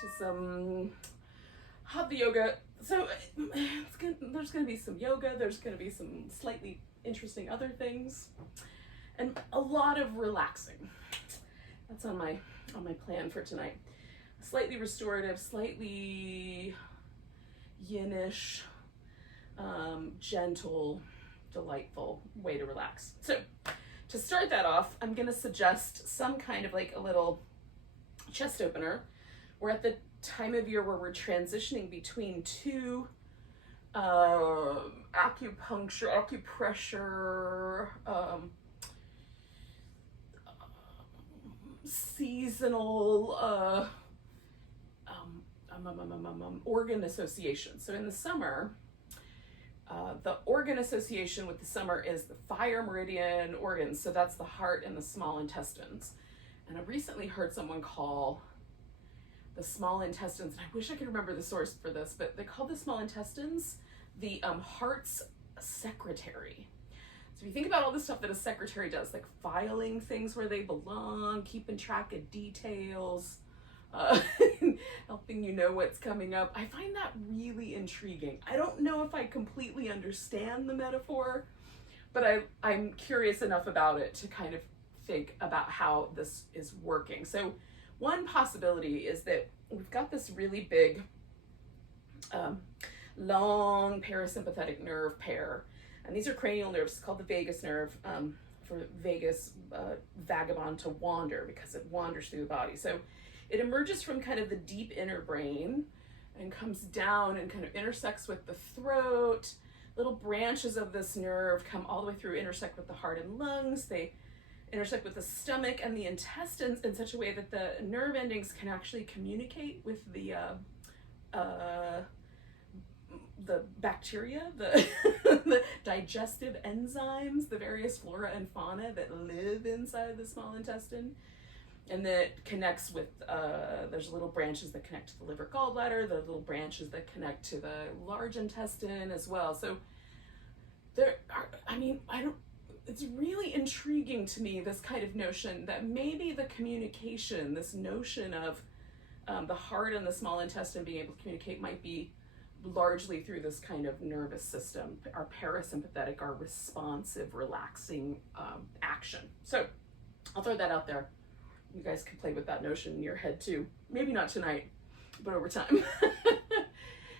to some Hatha yoga. So there's going to be some yoga, there's going to be some slightly interesting other things, and a lot of relaxing. That's on my plan for tonight. Slightly restorative, slightly yin-ish, gentle, delightful way to relax. So to start that off, I'm going to suggest some kind of like a little chest opener. We're at the time of year where we're transitioning between two acupuncture, acupressure, seasonal organ association. So in the summer, the organ association with the summer is the fire meridian organs. So that's the heart and the small intestines. And I recently heard someone call the small intestines, and I wish I could remember the source for this, but they call the small intestines the heart's secretary. So if you think about all the stuff that a secretary does, like filing things where they belong, keeping track of details, helping you know what's coming up, I find that really intriguing. I don't know if I completely understand the metaphor, but I'm curious enough about it to kind of think about how this is working. So one possibility is that we've got this really big, long parasympathetic nerve pair. And these are cranial nerves. It's called the vagus nerve, for vagus, vagabond, to wander, because it wanders through the body. So it emerges from kind of the deep inner brain and comes down and kind of intersects with the throat. Little branches of this nerve come all the way through, intersect with the heart and lungs. They intersect with the stomach and the intestines in such a way that the nerve endings can actually communicate with the bacteria, the digestive enzymes, the various flora and fauna that live inside the small intestine. And that connects with, there's little branches that connect to the liver gallbladder, the little branches that connect to the large intestine as well. So there are, it's really intriguing to me, this kind of notion that maybe the communication, this notion of the heart and the small intestine being able to communicate, might be largely through this kind of nervous system, our parasympathetic, our responsive, relaxing action. So I'll throw that out there. You guys can play with that notion in your head too. Maybe not tonight, but over time.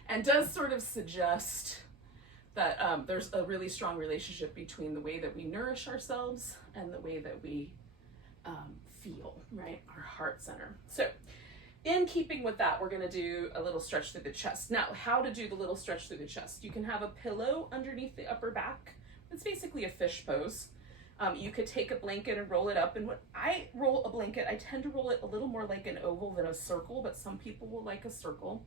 And does sort of suggest that there's a really strong relationship between the way that we nourish ourselves and the way that we feel, right? Our heart center. So in keeping with that, we're gonna do a little stretch through the chest. Now, how to do the little stretch through the chest? You can have a pillow underneath the upper back. It's basically a fish pose. You could take a blanket and roll it up. And when I roll a blanket, I tend to roll it a little more like an oval than a circle, but some people will like a circle.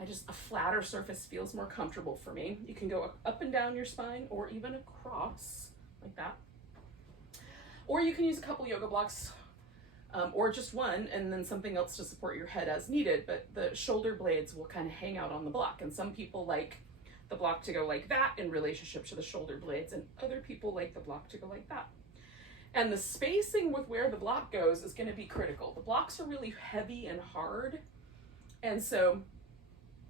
A flatter surface feels more comfortable for me. You can go up and down your spine, or even across like that. Or you can use a couple yoga blocks, or just one, and then something else to support your head as needed. But the shoulder blades will kind of hang out on the block. And some people like the block to go like that in relationship to the shoulder blades, and other people like the block to go like that. And the spacing with where the block goes is going to be critical. The blocks are really heavy and hard, and so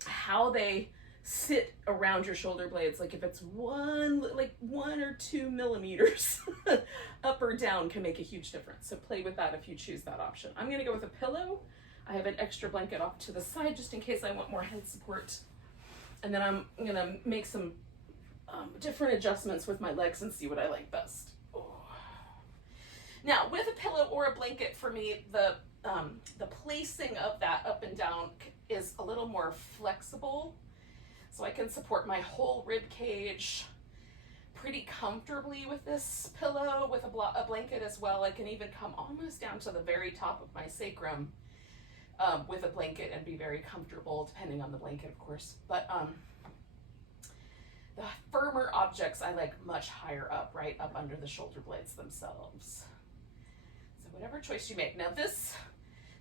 how they sit around your shoulder blades, like if it's one or 2 millimeters up or down, can make a huge difference. So play with that if you choose that option. I'm going to go with a pillow. I have an extra blanket off to the side just in case I want more head support. And then I'm going to make some different adjustments with my legs and see what I like best. Oh. Now, with a pillow or a blanket, for me, the placing of that up and down is a little more flexible. So I can support my whole rib cage pretty comfortably with this pillow, with a blanket as well. I can even come almost down to the very top of my sacrum with a blanket and be very comfortable, depending on the blanket, of course. But the firmer objects I like much higher up, right up under the shoulder blades themselves. So whatever choice you make. Now this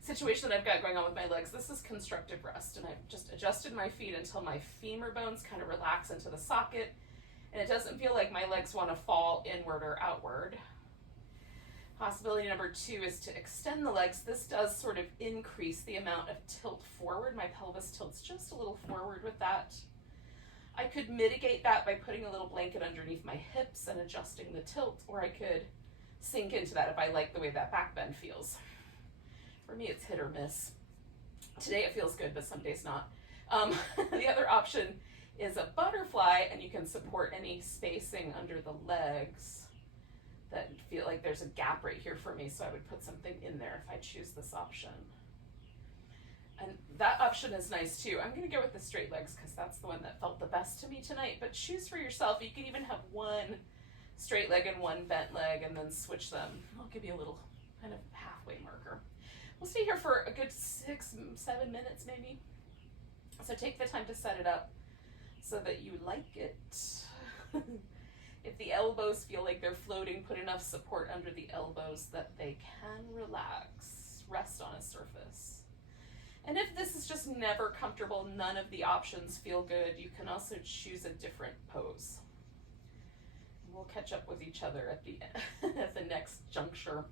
situation that I've got going on with my legs, this is constructive rest, and I've just adjusted my feet until my femur bones kind of relax into the socket, and it doesn't feel like my legs want to fall inward or outward. Possibility number 2 is to extend the legs. This does sort of increase the amount of tilt forward. My pelvis tilts just a little forward with that. I could mitigate that by putting a little blanket underneath my hips and adjusting the tilt, or I could sink into that if I like the way that back bend feels. For me, it's hit or miss. Today it feels good, but some days not. The other option is a butterfly, and you can support any spacing under the legs that feel like there's a gap right here for me, so I would put something in there if I choose this option. And that option is nice too. I'm gonna go with the straight legs because that's the one that felt the best to me tonight, but choose for yourself. You can even have one straight leg and one bent leg and then switch them. I'll give you a little kind of halfway marker. We'll stay here for a good 6-7 minutes maybe. So take the time to set it up so that you like it. If the elbows feel like they're floating, put enough support under the elbows that they can relax, rest on a surface. And if this is just never comfortable, none of the options feel good, you can also choose a different pose. We'll catch up with each other at the at the next juncture.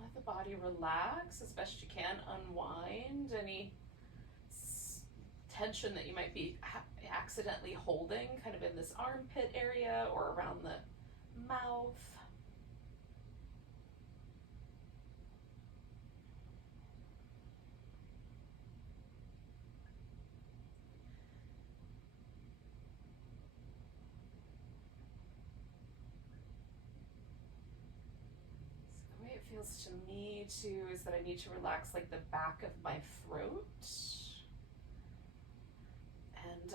Let the body relax as best you can. Unwind any tension that you might be accidentally holding, kind of in this armpit area or around the mouth. So the way it feels to me too is that I need to relax like the back of my throat. And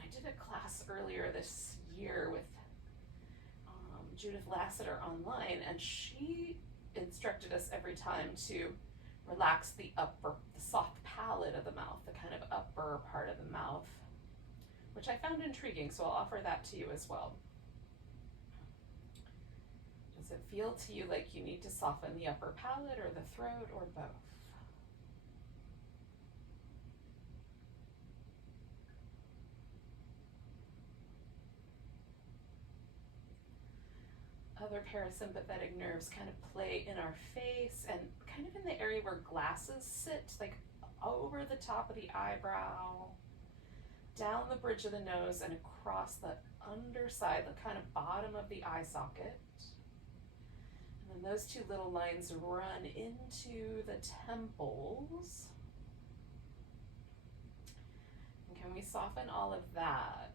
I did a class earlier this year with Judith Lassiter online, and she instructed us every time to relax the soft palate of the mouth, the kind of upper part of the mouth, which I found intriguing, so I'll offer that to you as well. Does it feel to you like you need to soften the upper palate or the throat or both? Other parasympathetic nerves kind of play in our face and kind of in the area where glasses sit, like over the top of the eyebrow, down the bridge of the nose and across the underside, the kind of bottom of the eye socket. And then those two little lines run into the temples. And can we soften all of that?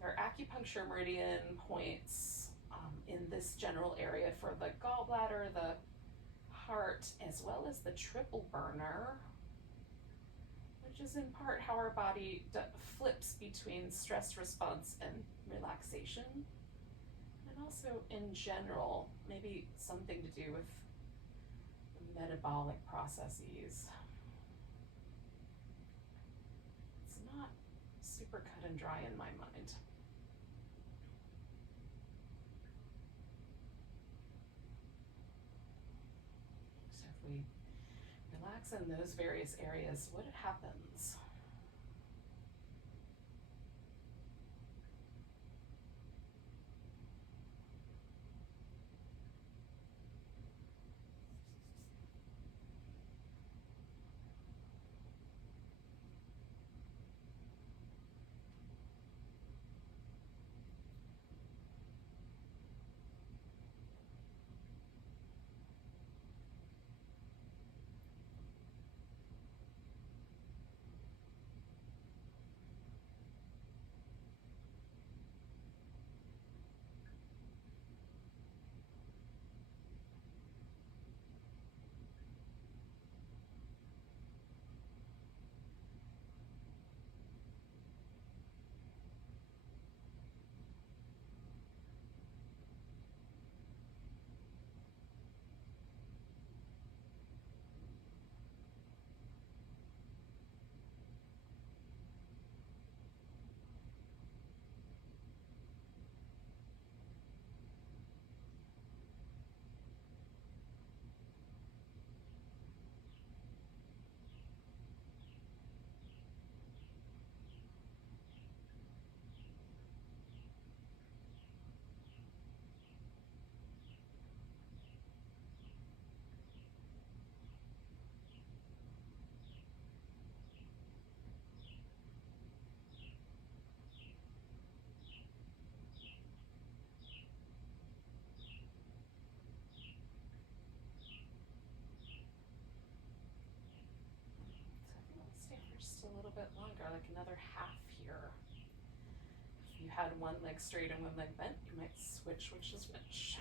There are acupuncture meridian points in this general area for the gallbladder, the heart, as well as the triple burner, which is in part how our body flips between stress response and relaxation, and also in general, maybe something to do with the metabolic processes. It's not super cut and dry in my mind. So if we relax in those various areas, what happens? like another half here. If you had one leg straight and one leg bent, you might switch which is which.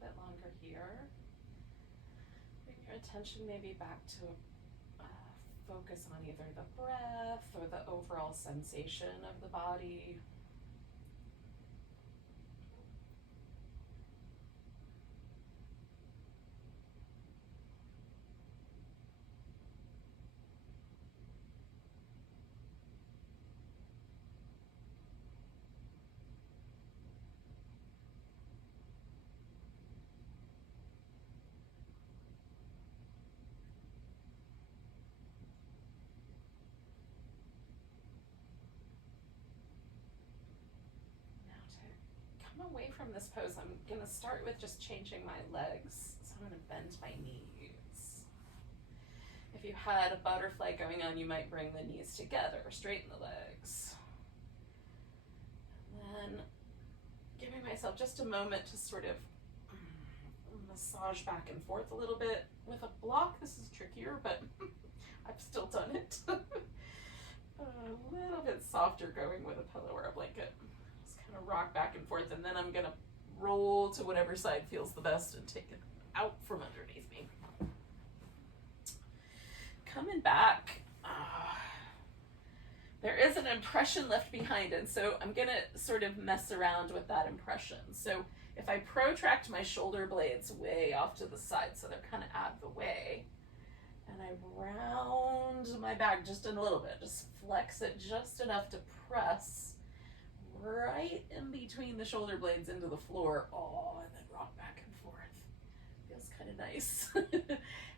Bit longer here. Bring your attention maybe back to focus on either the breath or the overall sensation of the body. Away from this pose, I'm going to start with just changing my legs. So I'm going to bend my knees. If you had a butterfly going on, you might bring the knees together, straighten the legs. And then giving myself just a moment to sort of massage back and forth a little bit. With a block, this is trickier, but I've still done it. A little bit softer going with a pillow or a blanket. Kind of rock back and forth, and then I'm gonna roll to whatever side feels the best and take it out from underneath me. Coming back, there is an impression left behind, and so I'm gonna sort of mess around with that impression. So if I protract my shoulder blades way off to the side, so they're kind of out of the way, and I round my back just a little bit, just flex it just enough to press right in between the shoulder blades into the floor. And then rock back and forth. Feels kind of nice.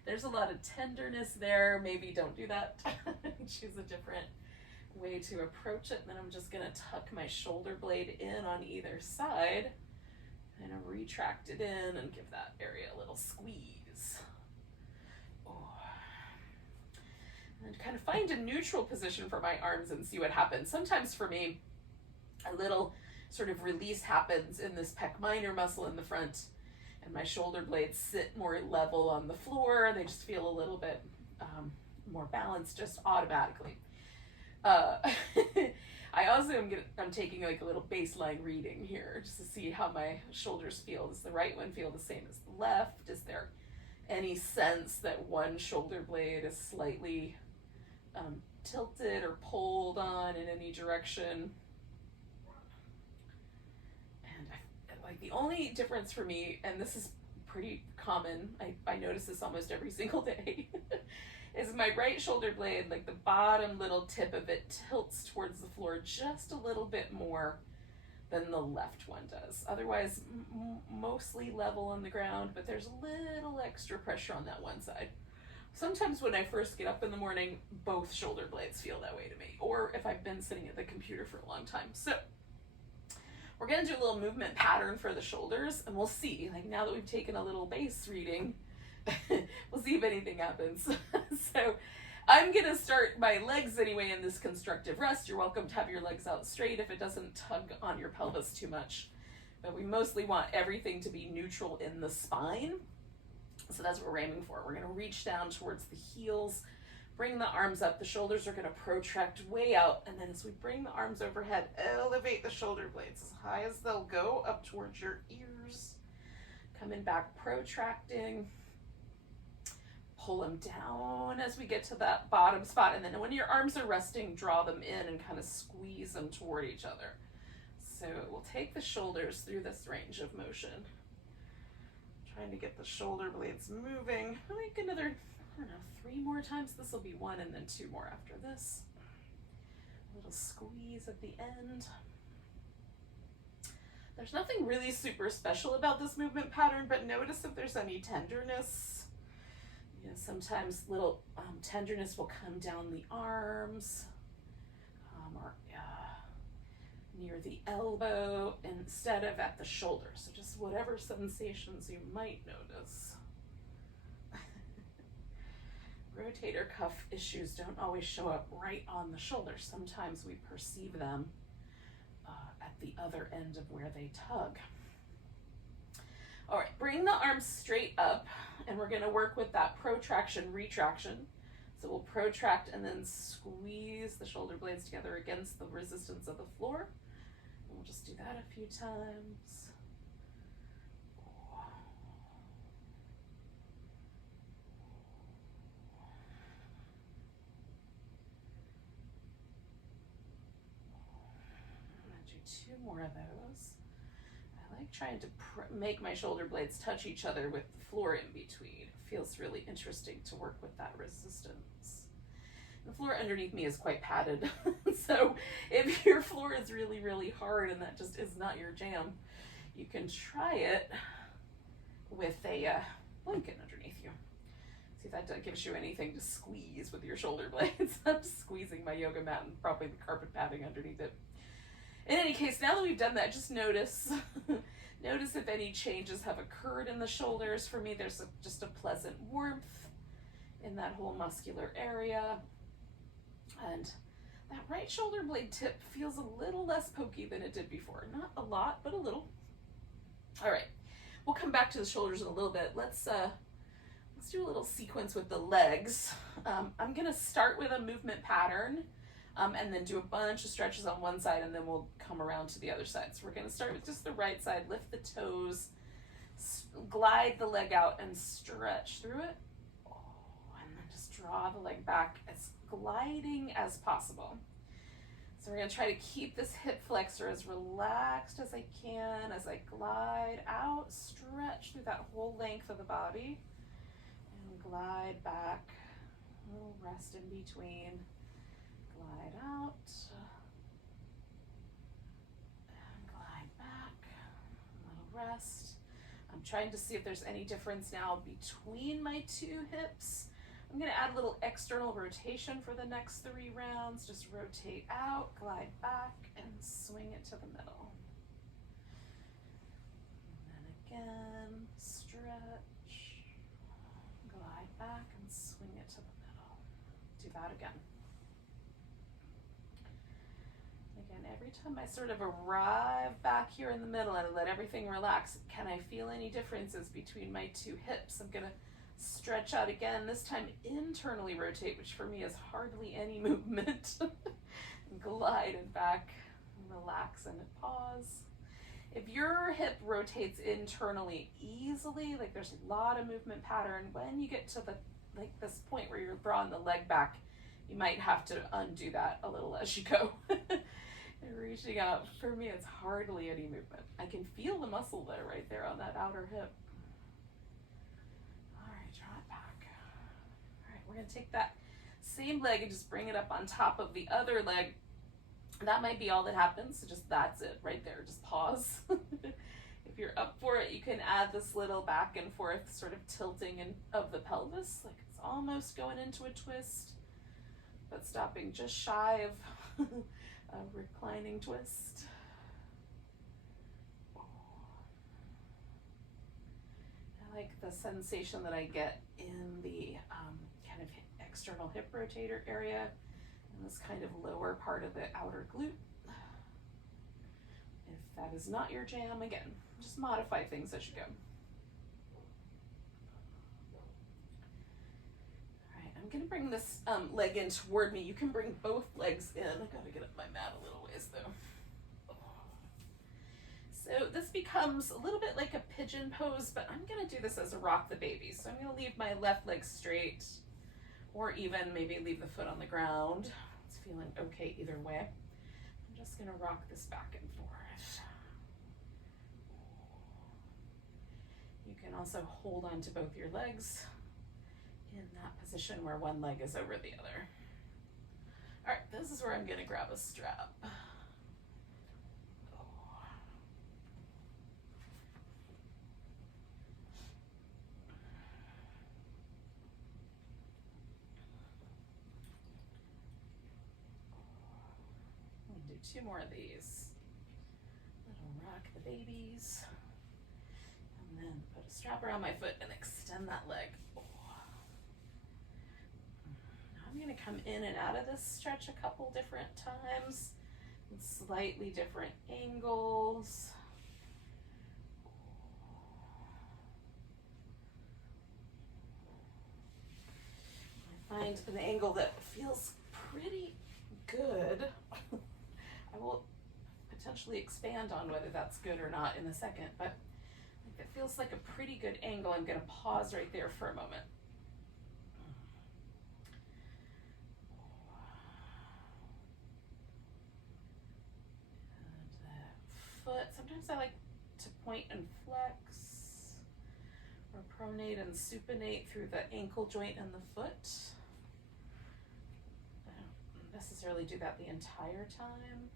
There's a lot of tenderness there. Maybe don't do that. Choose a different way to approach it. And then I'm just going to tuck my shoulder blade in on either side and retract it in and give that area a little squeeze. And kind of find a neutral position for my arms and see what happens. Sometimes for me, a little sort of release happens in this pec minor muscle in the front, and my shoulder blades sit more level on the floor. They just feel a little bit more balanced just automatically. I also I'm taking like a little baseline reading here just to see how my shoulders feel. Does the right one feel the same as the left? Is there any sense that one shoulder blade is slightly tilted or pulled on in any direction. And like the only difference for me, and this is pretty common, I notice this almost every single day, is my right shoulder blade, like the bottom little tip of it tilts towards the floor just a little bit more than the left one does. Otherwise, mostly level on the ground, but there's a little extra pressure on that one side. Sometimes when I first get up in the morning, both shoulder blades feel that way to me, or if I've been sitting at the computer for a long time. So we're gonna do a little movement pattern for the shoulders, and we'll see, like now that we've taken a little base reading, we'll see if anything happens. So I'm gonna start my legs anyway in this constructive rest. You're welcome to have your legs out straight if it doesn't tug on your pelvis too much. But we mostly want everything to be neutral in the spine. So that's what we're aiming for. We're gonna reach down towards the heels, bring the arms up. The shoulders are gonna protract way out. And then as we bring the arms overhead, elevate the shoulder blades as high as they'll go up towards your ears. Coming back, protracting. Pull them down as we get to that bottom spot, and then when your arms are resting, draw them in and kind of squeeze them toward each other. So we'll take the shoulders through this range of motion. Trying to get the shoulder blades moving. Like another, I don't know, 3 more times. This will be 1 and then 2 more after this. A little squeeze at the end. There's nothing really super special about this movement pattern, but notice if there's any tenderness. You know, sometimes little tenderness will come down the arms or near the elbow instead of at the shoulder. So just whatever sensations you might notice. Rotator cuff issues don't always show up right on the shoulder. Sometimes we perceive them at the other end of where they tug. All right, bring the arms straight up, and we're gonna work with that protraction retraction. So we'll protract and then squeeze the shoulder blades together against the resistance of the floor. And we'll just do that a few times. I'm gonna do 2 more of those. I like trying to make my shoulder blades touch each other with the floor in between. It feels really interesting to work with that resistance. The floor underneath me is quite padded. So if your floor is really, really hard and that just is not your jam, you can try it with a blanket underneath you. See if that gives you anything to squeeze with your shoulder blades. I'm squeezing my yoga mat and probably the carpet padding underneath it. In any case, now that we've done that, just notice notice if any changes have occurred in the shoulders. For me, there's just a pleasant warmth in that whole muscular area. And that right shoulder blade tip feels a little less pokey than it did before. Not a lot, but a little. All right, we'll come back to the shoulders in a little bit. Let's do a little sequence with the legs. I'm gonna start with a movement pattern. And then do a bunch of stretches on one side, and then we'll come around to the other side. So we're going to start with just the right side, lift the toes, glide the leg out and stretch through it. And then just draw the leg back as gliding as possible. So we're going to try to keep this hip flexor as relaxed as I can as I glide out, stretch through that whole length of the body, and glide back, a little rest in between. Glide out, and glide back, a little rest. I'm trying to see if there's any difference now between my 2 hips. I'm gonna add a little external rotation for the next 3 rounds. Just rotate out, glide back, and swing it to the middle. And then again, stretch, glide back, and swing it to the middle. Do that again. Every time I sort of arrive back here in the middle and let everything relax, can I feel any differences between my 2 hips? I'm gonna stretch out again, this time internally rotate, which for me is hardly any movement. Glide it back, relax and pause. If your hip rotates internally easily, like there's a lot of movement pattern, when you get to the like this point where you're drawing the leg back, you might have to undo that a little as you go. And reaching out, for me, it's hardly any movement. I can feel the muscle there, right there on that outer hip. All right, draw it back. All right, we're gonna take that same leg and just bring it up on top of the other leg. That might be all that happens, so just that's it right there, just pause. If you're up for it, you can add this little back and forth sort of tilting of the pelvis, like it's almost going into a twist, but stopping just shy of a reclining twist. I like the sensation that I get in the kind of external hip rotator area, and this kind of lower part of the outer glute. If that is not your jam, again, just modify things as you go. All right, I'm gonna bring this leg in toward me. You can bring both legs in. I gotta get up my mat a little ways though. So this becomes a little bit like a pigeon pose, but I'm gonna do this as a rock the baby. So I'm gonna leave my left leg straight, or even maybe leave the foot on the ground. It's feeling okay either way. I'm just gonna rock this back and forth. You can also hold on to both your legs in that position where one leg is over the other. All right, this is where I'm gonna grab a strap. Do 2 more of these. Little rock the babies. And then put a strap around my foot and extend that leg. Now I'm gonna come in and out of this stretch a couple different times in slightly different angles. I find an angle that feels pretty good. I will potentially expand on whether that's good or not in a second, but if it feels like a pretty good angle, I'm going to pause right there for a moment. And that foot, sometimes I like to point and flex, or pronate and supinate through the ankle joint and the foot. I don't necessarily do that the entire time.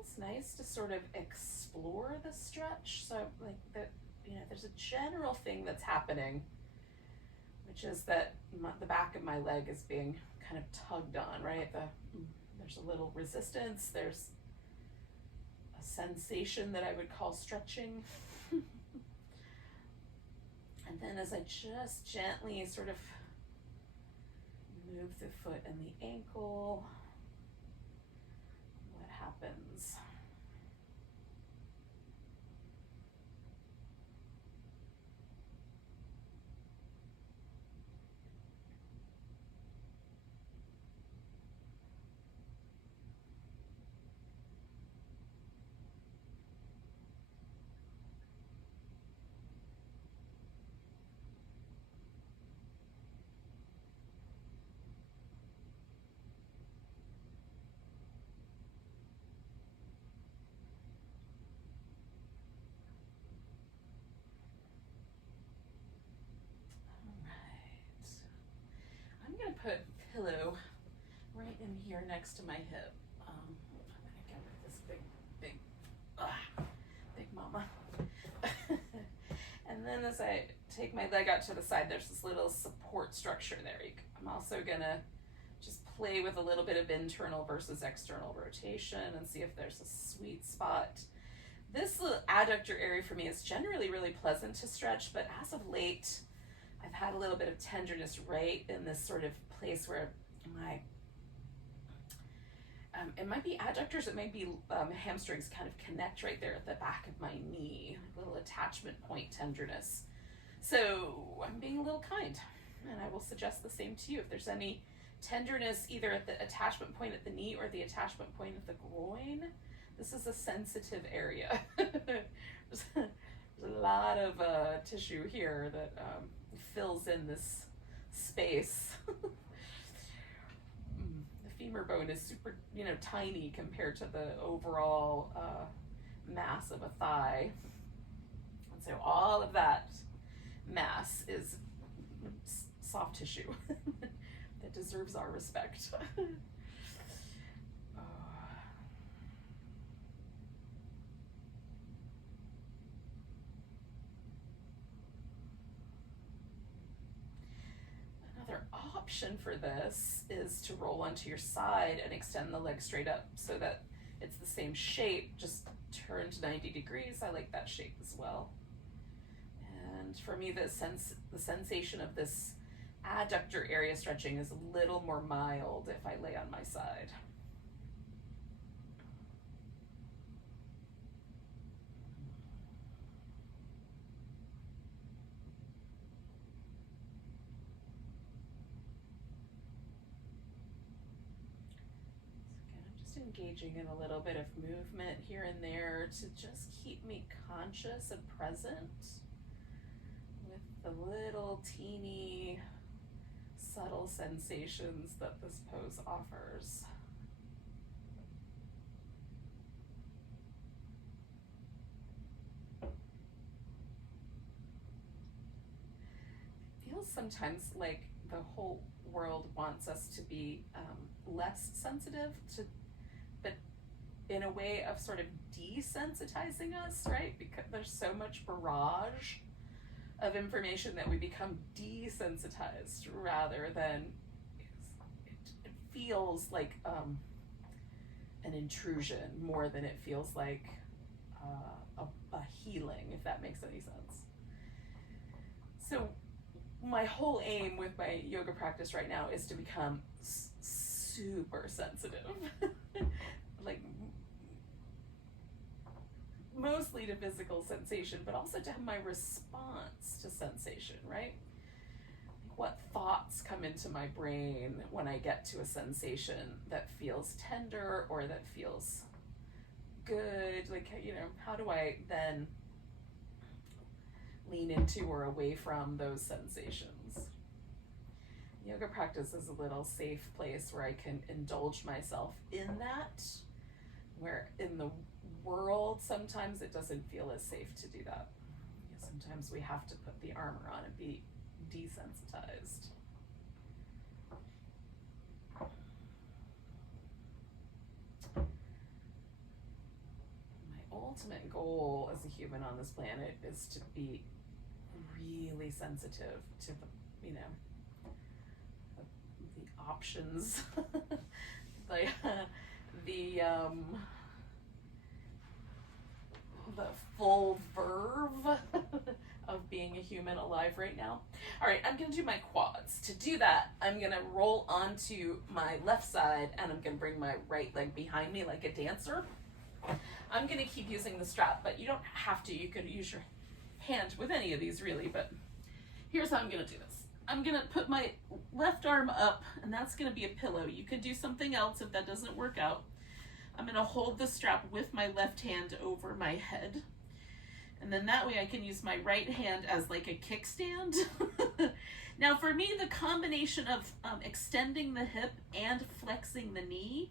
It's nice to sort of explore the stretch. So like that, you know, there's a general thing that's happening, which is that the back of my leg is being kind of tugged on, right? There's a little resistance. There's a sensation that I would call stretching. And then as I just gently sort of move the foot and the ankle, what happens? I'm going to put a pillow right in here next to my hip. I'm going to get rid of this big mama. And then as I take my leg out to the side, there's this little support structure there. I'm also going to just play with a little bit of internal versus external rotation and see if there's a sweet spot. This little adductor area for me is generally really pleasant to stretch, but as of late, I've had a little bit of tenderness right in this sort of place where my, it might be adductors, it might be hamstrings kind of connect right there at the back of my knee, a little attachment point tenderness. So I'm being a little kind, and I will suggest the same to you. If there's any tenderness either at the attachment point at the knee or the attachment point at the groin. This is a sensitive area. There's a lot of tissue here that fills in this space. The femur bone is super, tiny compared to the overall mass of a thigh. And so all of that mass is soft tissue that deserves our respect. Another option for this is to roll onto your side and extend the leg straight up so that it's the same shape, just turned 90 degrees. I like that shape as well. And for me, the sensation of this adductor area stretching is a little more mild if I lay on my side. Engaging in a little bit of movement here and there to just keep me conscious and present with the little teeny subtle sensations that this pose offers. It feels sometimes like the whole world wants us to be less sensitive to, but in a way of sort of desensitizing us, right? Because there's so much barrage of information that we become desensitized rather than, it feels like an intrusion more than it feels like a healing, if that makes any sense. So my whole aim with my yoga practice right now is to become super sensitive. Like mostly to physical sensation, but also to have my response to sensation, right? Like what thoughts come into my brain when I get to a sensation that feels tender or that feels good? Like, how do I then lean into or away from those sensations? Yoga practice is a little safe place where I can indulge myself in that, where in the world sometimes it doesn't feel as safe to do that. Sometimes we have to put the armor on and be desensitized. My ultimate goal as a human on this planet is to be really sensitive to the options, the full verve of being a human alive right now. All right, I'm gonna do my quads. To do that, I'm gonna roll onto my left side and I'm gonna bring my right leg behind me like a dancer. I'm gonna keep using the strap, but you don't have to. You could use your hand with any of these really, but here's how I'm gonna do this. I'm gonna put my left arm up, and that's gonna be a pillow. You could do something else if that doesn't work out. I'm gonna hold the strap with my left hand over my head. And then that way I can use my right hand as like a kickstand. Now for me, the combination of extending the hip and flexing the knee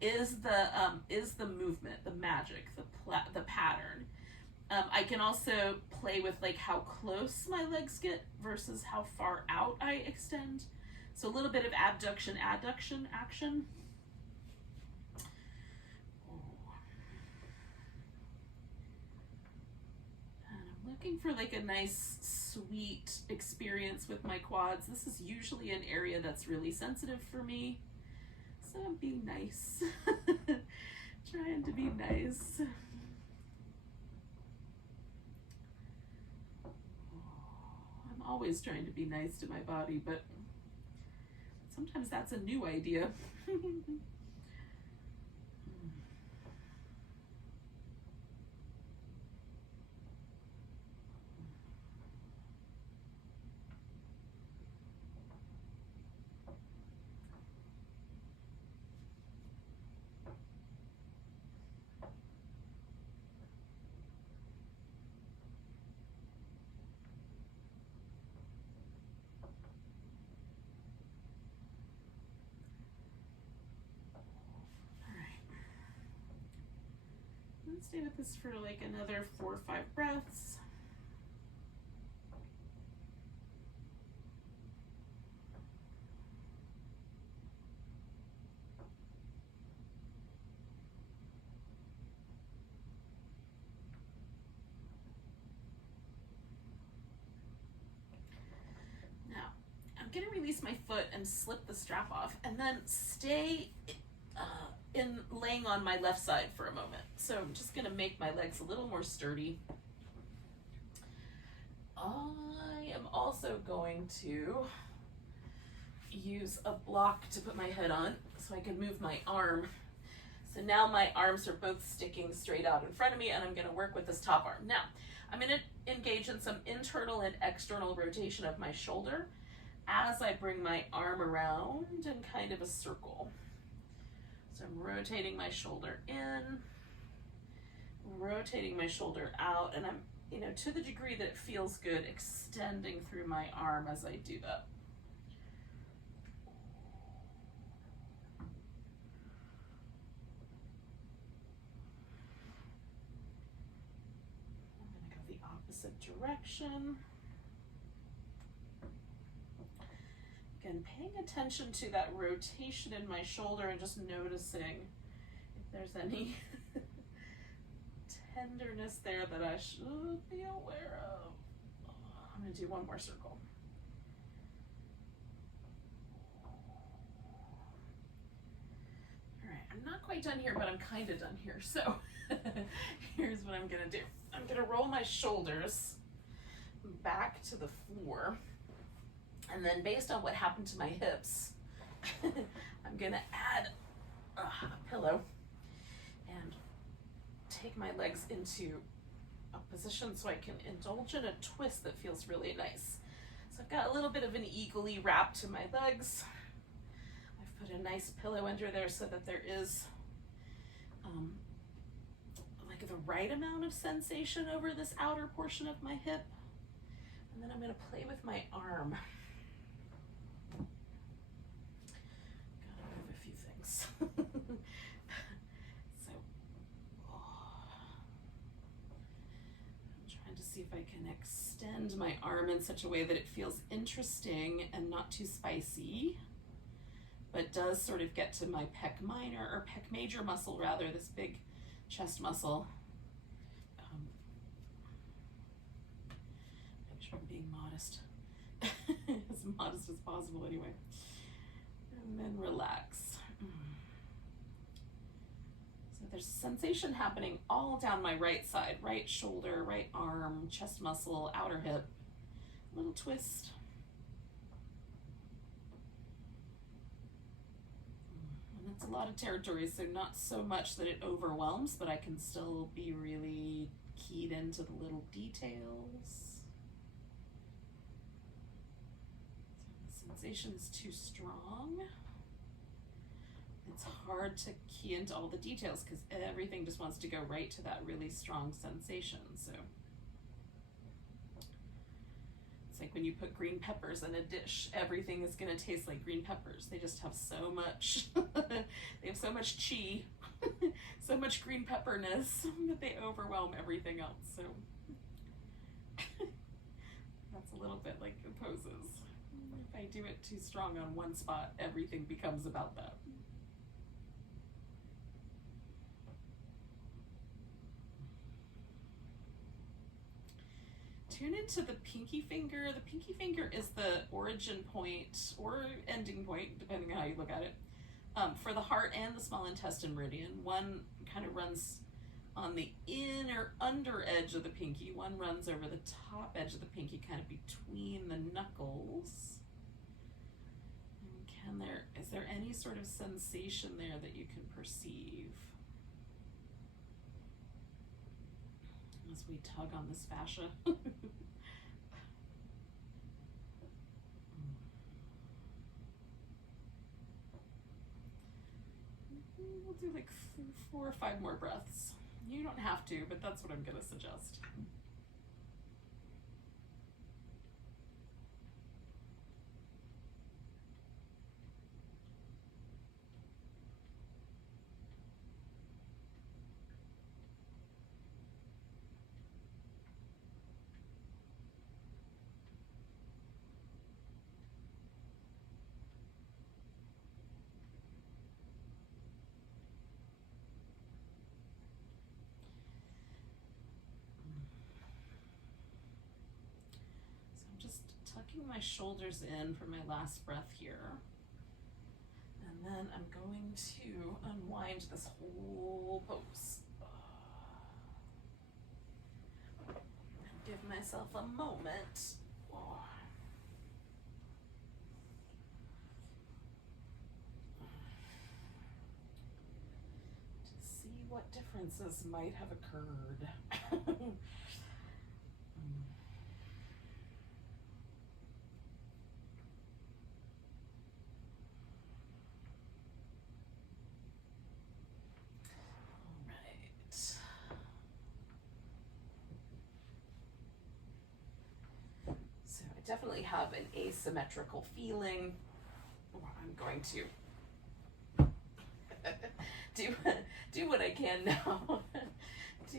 is the movement, the magic, the pattern. I can also play with like how close my legs get versus how far out I extend. So a little bit of abduction, adduction action. And I'm looking for like a nice, sweet experience with my quads. This is usually an area that's really sensitive for me. So I'm being nice. Trying to be nice. I'm always trying to be nice to my body, but sometimes that's a new idea. Stay with this for like another 4 or 5 breaths. I'm gonna release my foot and slip the strap off, and then stay in laying on my left side for a moment. So I'm just gonna make my legs a little more sturdy. I am also going to use a block to put my head on so I can move my arm. So now my arms are both sticking straight out in front of me, and I'm gonna work with this top arm. Now, I'm gonna engage in some internal and external rotation of my shoulder as I bring my arm around in kind of a circle. So I'm rotating my shoulder in, rotating my shoulder out, and I'm, to the degree that it feels good, extending through my arm as I do that. I'm gonna go the opposite direction. Again, paying attention to that rotation in my shoulder and just noticing if there's any tenderness there that I should be aware of. I'm going to do one more circle. All right, I'm not quite done here, but I'm kind of done here. So here's what I'm going to do. I'm going to roll my shoulders back to the floor. And then based on what happened to my hips, I'm gonna add a pillow and take my legs into a position so I can indulge in a twist that feels really nice. So I've got a little bit of an eagle-y wrap to my legs. I've put a nice pillow under there so that there is like the right amount of sensation over this outer portion of my hip. And then I'm gonna play with my arm. So I'm trying to see if I can extend my arm in such a way that it feels interesting and not too spicy, but does sort of get to my pec minor or pec major muscle rather, this big chest muscle. Make sure I'm being modest, as modest as possible anyway. And then relax. So there's sensation happening all down my right side, right shoulder, right arm, chest muscle, outer hip, little twist. And that's a lot of territory, so not so much that it overwhelms, but I can still be really keyed into the little details. So the sensation is too strong. It's hard to key into all the details because everything just wants to go right to that really strong sensation. So it's like when you put green peppers in a dish, everything is going to taste like green peppers. They just have so much, they have so much chi, so much green pepperness that they overwhelm everything else. So that's a little bit like the poses. If I do it too strong on one spot, everything becomes about that. Tune into the pinky finger. The pinky finger is the origin point or ending point, depending on how you look at it, for the heart and the small intestine meridian. One kind of runs on the inner under edge of the pinky. One runs over the top edge of the pinky, kind of between the knuckles. And is there any sort of sensation there that you can perceive as we tug on this fascia? We'll do like 4 or 5 more breaths. You don't have to, but that's what I'm going to suggest. my shoulders in for my last breath here. And then I'm going to unwind this whole pose. And give myself a moment. To see what differences might have occurred. Definitely have an asymmetrical feeling. I'm going to do what I can now to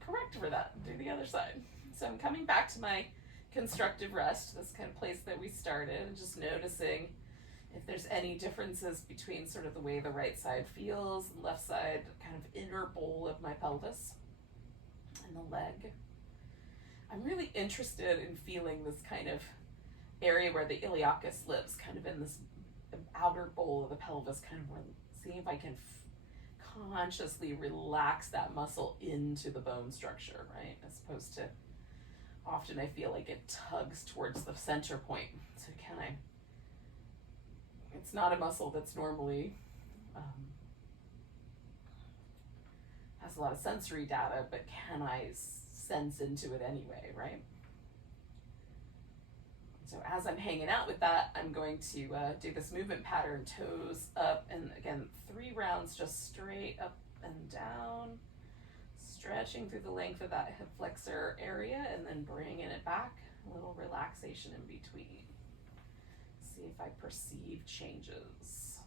correct for that, do the other side. So I'm coming back to my constructive rest, this kind of place that we started, and just noticing if there's any differences between sort of the way the right side feels, the left side, kind of inner bowl of my pelvis, and the leg. I'm really interested in feeling this kind of area where the iliacus lives, kind of in this outer bowl of the pelvis, kind of seeing if I can consciously relax that muscle into the bone structure, right? As opposed to, often I feel like it tugs towards the center point. So can I, it's not a muscle that's normally, has a lot of sensory data, but can I sense into it anyway, right? So as I'm hanging out with that, I'm going to do this movement pattern, toes up, and again, 3 rounds just straight up and down, stretching through the length of that hip flexor area, and then bringing it back, a little relaxation in between. See if I perceive changes.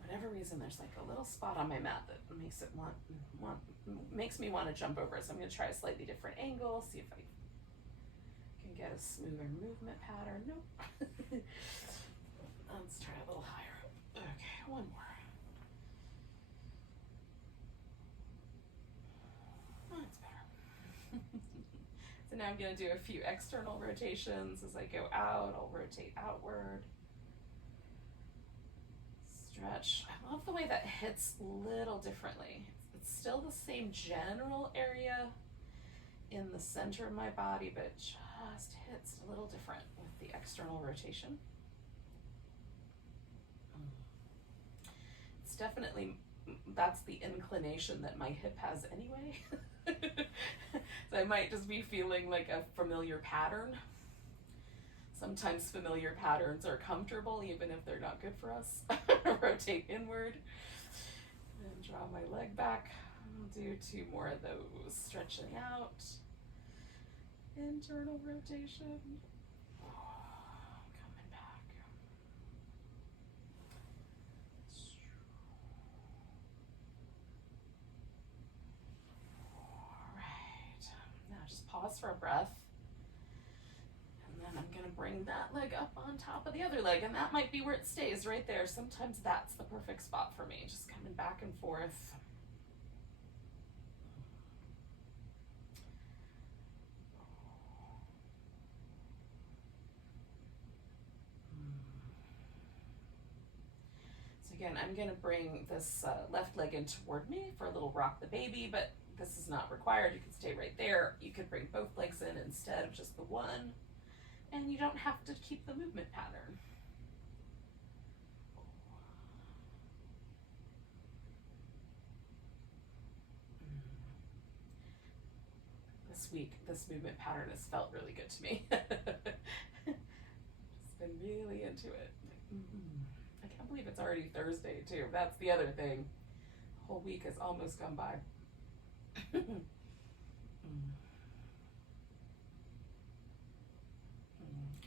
For whatever reason, there's like a little spot on my mat that makes it makes me want to jump over it. So I'm going to try a slightly different angle, see if I can get a smoother movement pattern. Nope. Let's try a little higher. Okay, one more. Oh, that's better. So now I'm going to do a few external rotations. As I go out, I'll rotate outward. Stretch. I love the way that hits a little differently. It's still the same general area in the center of my body, but it just hits a little different with the external rotation. It's definitely, that's the inclination that my hip has anyway. So I might just be feeling like a familiar pattern. Sometimes familiar patterns are comfortable, even if they're not good for us. Rotate inward and draw my leg back. I'll do 2 more of those. Stretching out. Internal rotation. Coming back. All right. Now just pause for a breath. I'm going to bring that leg up on top of the other leg, and that might be where it stays, right there. Sometimes that's the perfect spot for me, just coming back and forth. So again, I'm going to bring this left leg in toward me for a little rock the baby, but this is not required. You can stay right there. You could bring both legs in instead of just the one. And you don't have to keep the movement pattern. This week, this movement pattern has felt really good to me. Just been really into it. I can't believe it's already Thursday too. That's the other thing. The whole week has almost gone by.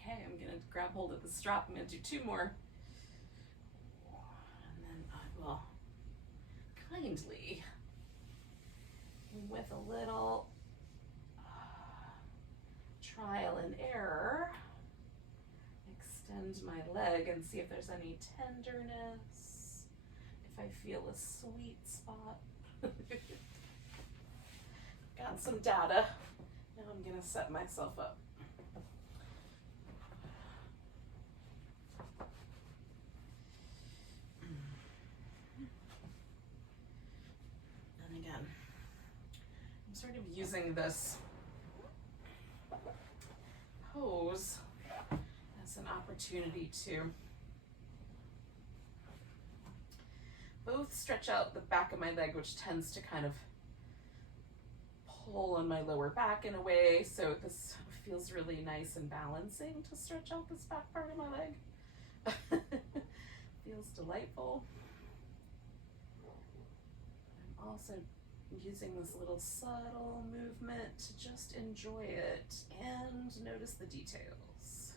Okay, I'm going to grab hold of the strap. I'm going to do 2 more. And then I will kindly, with a little trial and error, extend my leg and see if there's any tenderness, if I feel a sweet spot. Got some data. Now I'm gonna set myself up. And again, I'm sort of using this pose as an opportunity to both stretch out the back of my leg, which tends to kind of pull on my lower back in a way, so this feels really nice and balancing to stretch out this back part of my leg. Feels delightful. I'm also using this little subtle movement to just enjoy it and notice the details.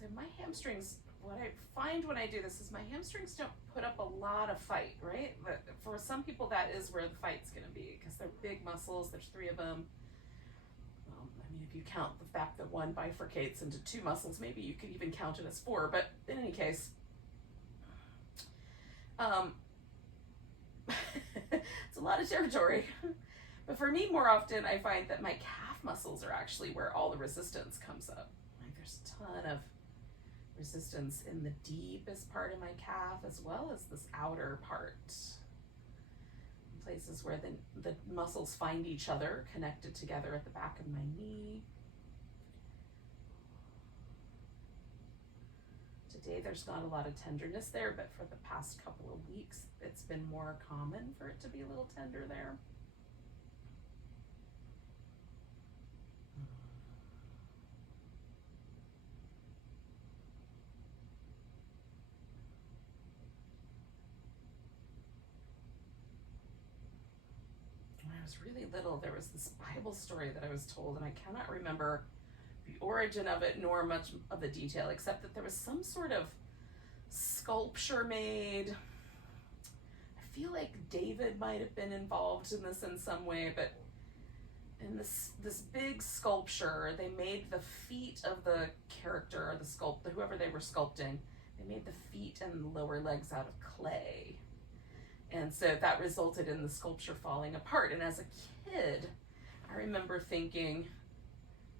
So my hamstrings, what I find when I do this is my hamstrings don't put up a lot of fight, right? But for some people, that is where the fight's gonna be, because they're big muscles, there's 3 of them. I mean, if you count the fact that one bifurcates into 2 muscles, maybe you could even count it as 4, but in any case, it's a lot of territory. But for me, more often, I find that my calf muscles are actually where all the resistance comes up. Like, there's a ton of resistance in the deepest part of my calf, as well as this outer part. Places where the muscles find each other, connected together at the back of my knee. Today there's not a lot of tenderness there, but for the past couple of weeks, it's been more common for it to be a little tender there. When I was really little, there was this Bible story that I was told, and I cannot remember the origin of it nor much of the detail, except that there was some sort of sculpture made. I feel like David might have been involved in this in some way, but in this big sculpture, they made the feet of the character, or whoever they were sculpting, they made the feet and the lower legs out of clay. And so that resulted in the sculpture falling apart. And as a kid, I remember thinking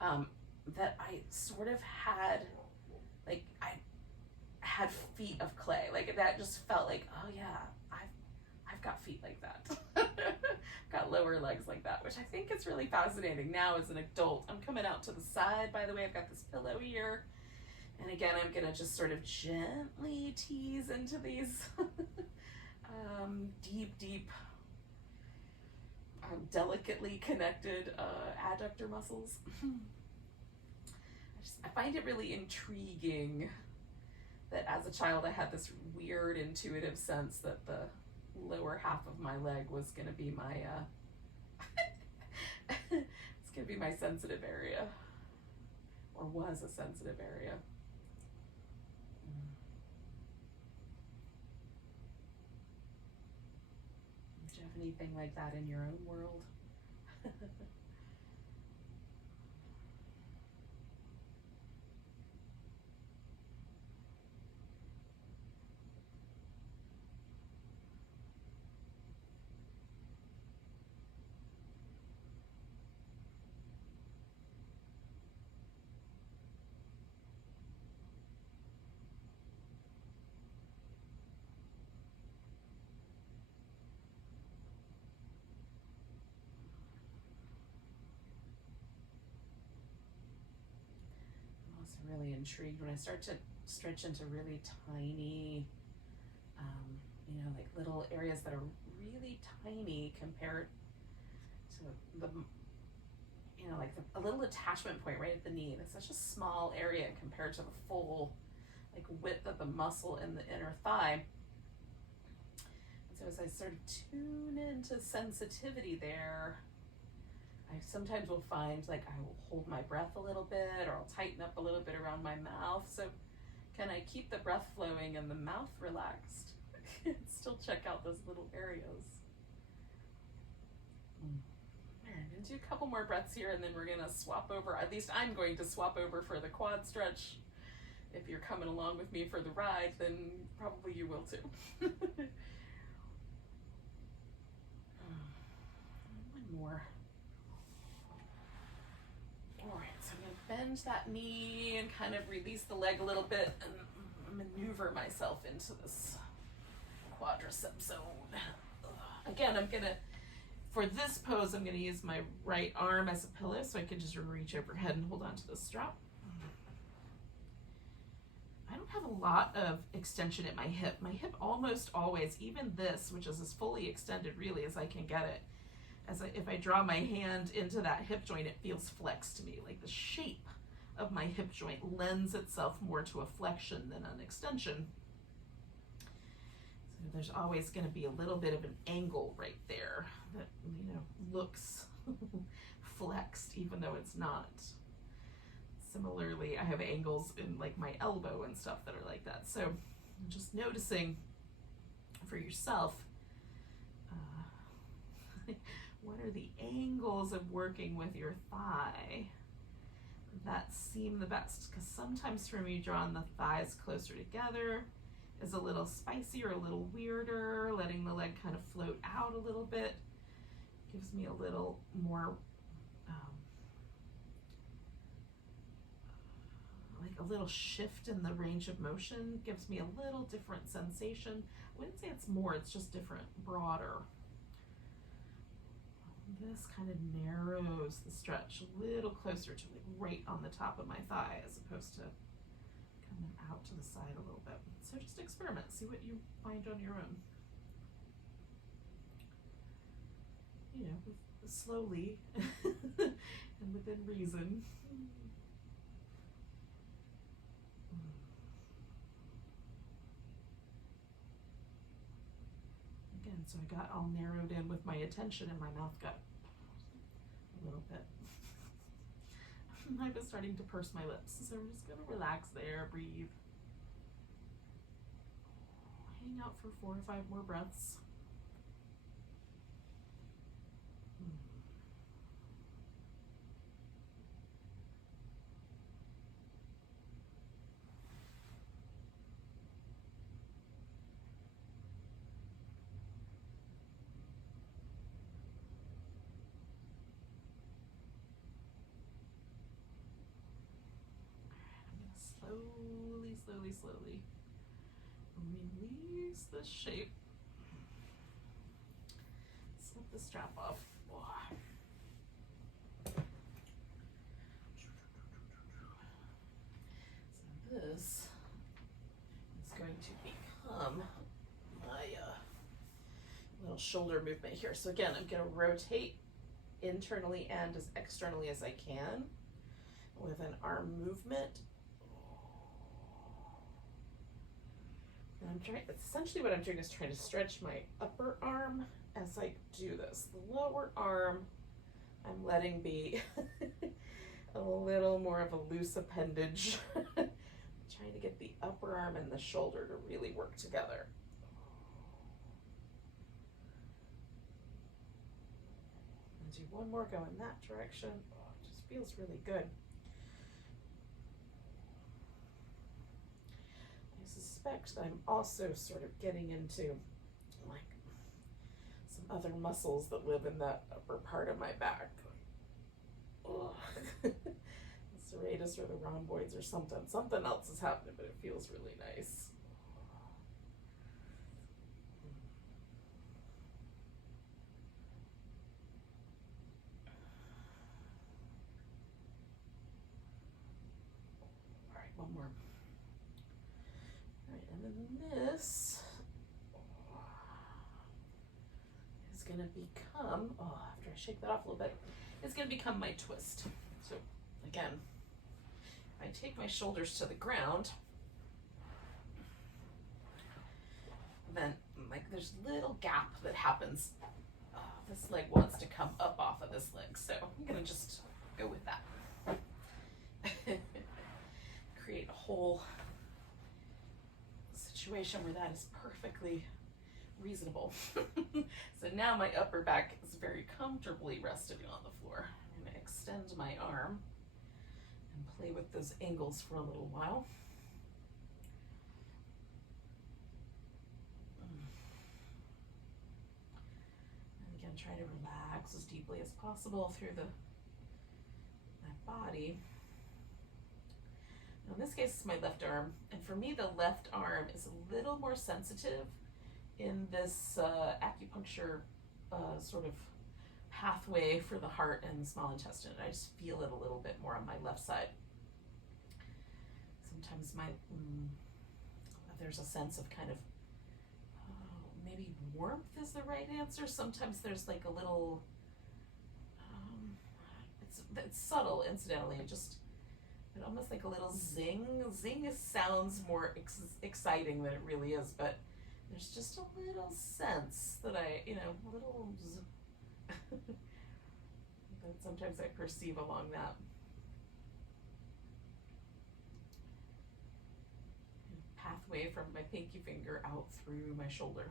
that I sort of had, like, I had feet of clay. Like, that just felt like, oh yeah, I've got feet like that. Got lower legs like that, which I think is really fascinating now as an adult. I'm coming out to the side, by the way. I've got this pillow here. And again, I'm gonna just sort of gently tease into these deep, delicately connected adductor muscles. I find it really intriguing that as a child I had this weird intuitive sense that the lower half of my leg was going to be my it's going to be my sensitive area, or was a sensitive area. Do you have anything like that in your own world? Really intrigued when I start to stretch into really tiny, like little areas that are really tiny compared to the, like a little attachment point right at the knee. That's such a small area compared to the full, like, width of the muscle in the inner thigh. And so as I sort of tune into sensitivity there, I sometimes will find, like, I will hold my breath a little bit, or I'll tighten up a little bit around my mouth. So can I keep the breath flowing and the mouth relaxed and still check out those little areas? I'm going to do a couple more breaths here, and then we're going to swap over. At least I'm going to swap over for the quad stretch. If you're coming along with me for the ride, then probably you will too. One more. All right, so I'm gonna bend that knee and kind of release the leg a little bit and maneuver myself into this quadricep zone. Again, for this pose, I'm gonna use my right arm as a pillow so I can just reach overhead and hold on to the strap. I don't have a lot of extension at my hip. My hip almost always, even this, which is as fully extended really as I can get it, if I draw my hand into that hip joint, it feels flexed to me. Like the shape of my hip joint lends itself more to a flexion than an extension. So there's always going to be a little bit of an angle right there that, looks flexed even though it's not. Similarly, I have angles in like my elbow and stuff that are like that. So just noticing for yourself, what are the angles of working with your thigh that seem the best? Because sometimes for me, drawing the thighs closer together is a little spicy or a little weirder. Letting the leg kind of float out a little bit gives me a little more like a little shift in the range of motion, gives me a little different sensation. I wouldn't say it's more, it's just different, broader. This kind of narrows the stretch a little closer to like right on the top of my thigh as opposed to coming out to the side a little bit. So just experiment, see what you find on your own. Slowly and within reason. Again, so I got all narrowed in with my attention and my mouth got a little bit. I was starting to purse my lips, so I'm just gonna relax there, breathe. Hang out for 4 or 5 more breaths. Slowly release the shape. Slip the strap off. So this is going to become my little shoulder movement here. So again, I'm going to rotate internally and as externally as I can with an arm movement. And essentially what I'm doing is trying to stretch my upper arm as I do this. The lower arm, I'm letting be a little more of a loose appendage. Trying to get the upper arm and the shoulder to really work together. And do one more, go in that direction. Oh, it just feels really good. That I'm also sort of getting into like some other muscles that live in that upper part of my back. The serratus or the rhomboids or something else is happening, but it feels really nice. All right, one more. And then this is going to become, after I shake that off a little bit, it's going to become my twist. So again, I take my shoulders to the ground, then like there's a little gap that happens. This leg wants to come up off of this leg, so I'm going to just go with that. Create a whole situation where that is perfectly reasonable. So now my upper back is very comfortably resting on the floor. I'm going to extend my arm and play with those angles for a little while. And again, try to relax as deeply as possible through that body. Now in this case, it's my left arm. And for me, the left arm is a little more sensitive in this acupuncture sort of pathway for the heart and the small intestine. I just feel it a little bit more on my left side. Sometimes there's a sense of kind of maybe warmth is the right answer. Sometimes there's like a little, it's subtle, incidentally, but almost like a little zing. Zing sounds more exciting than it really is, but there's just a little sense that a little that sometimes I perceive along that. Pathway from my pinky finger out through my shoulder.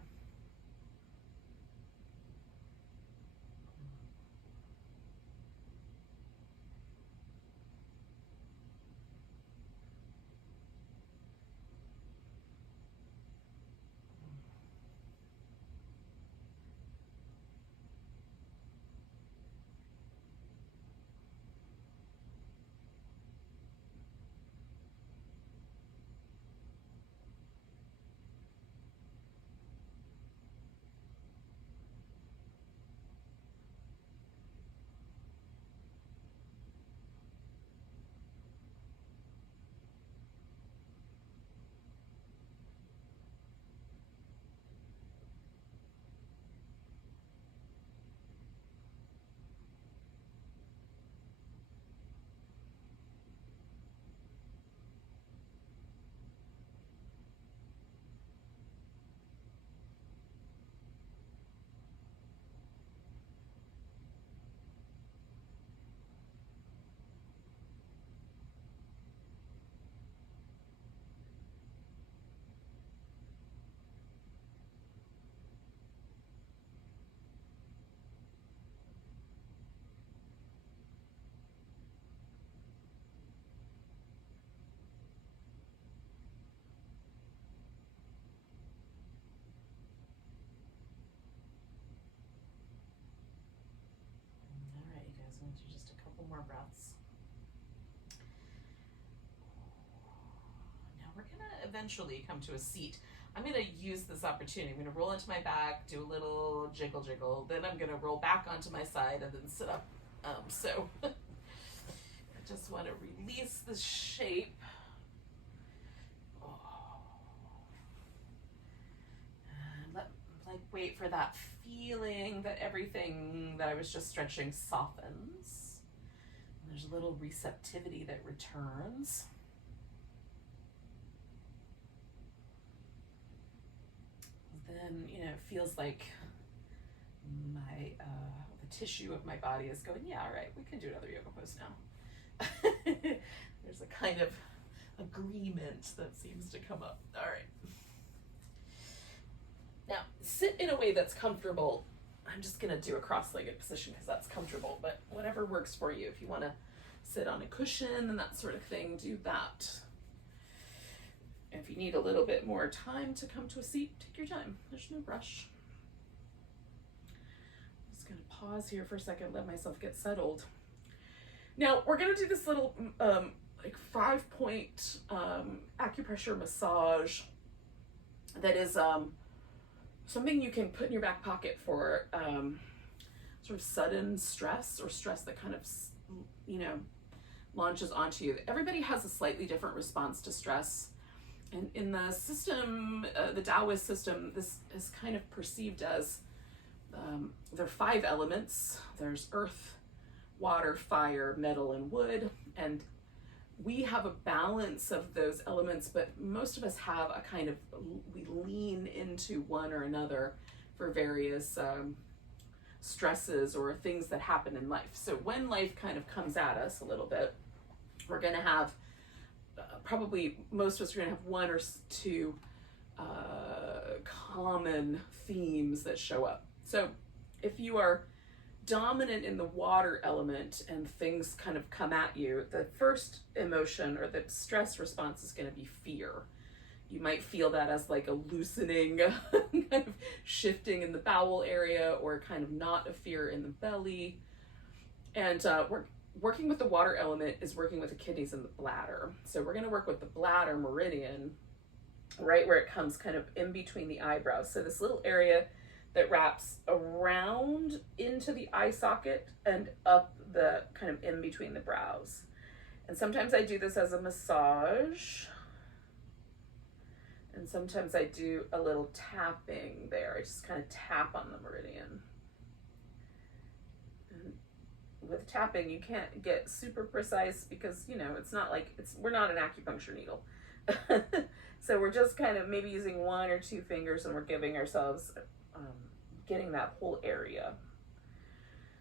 Do just a couple more breaths. Now we're gonna eventually come to a seat. I'm gonna use this opportunity. I'm gonna roll into my back, do a little jiggle, then I'm gonna roll back onto my side and then sit up. So I just want to release the shape. And wait for that feeling that everything that I was just stretching softens. And there's a little receptivity that returns. Then, it feels like the tissue of my body is going, yeah, all right, we can do another yoga pose now. There's a kind of agreement that seems to come up. All right. Now, sit in a way that's comfortable. I'm just going to do a cross-legged position because that's comfortable, but whatever works for you. If you want to sit on a cushion and that sort of thing, do that. If you need a little bit more time to come to a seat, take your time. There's no rush. I'm just going to pause here for a second, let myself get settled. Now, we're going to do this little 5-point acupressure massage that is something you can put in your back pocket for sort of sudden stress or stress that kind of, launches onto you. Everybody has a slightly different response to stress. And in the system, the Taoist system, this is kind of perceived as there are 5 elements. There's earth, water, fire, metal, and wood. And we have a balance of those elements, but most of us have a kind of, we lean into one or another for various stresses or things that happen in life. So when life kind of comes at us a little bit, we're going to have probably most of us are going to have 1 or 2 common themes that show up. So if you are dominant in the water element and things kind of come at you, the first emotion or the stress response is going to be fear. You might feel that as like a loosening, kind of shifting in the bowel area, or kind of knot of fear in the belly. And working with the water element is working with the kidneys and the bladder. So we're going to work with the bladder meridian, right where it comes kind of in between the eyebrows. So this little area that wraps around into the eye socket and up the kind of in between the brows. And sometimes I do this as a massage. And sometimes I do a little tapping there. I just kind of tap on the meridian. And with tapping, you can't get super precise because, you know, it's not like we're not an acupuncture needle. So we're just kind of maybe using 1 or 2 fingers, and we're giving ourselves, getting that whole area.